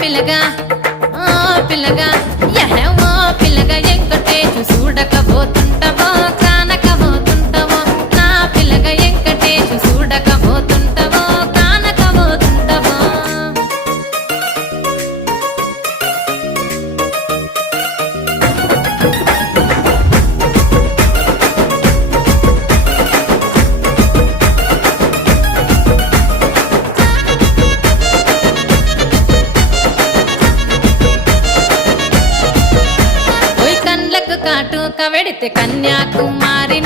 పిల్లగా ఓ పిల్లగా యహో పిల్లగా ఎంకటేశు చూడకపోతుంటవో కానకపోతుంటవో నా పిల్లగా ఎంకటేశు చూడకపోతుంటవో కానకపోతుంటవో ఓయ్ కండ్లకు కాటుక వెడితే కన్యాకుమారి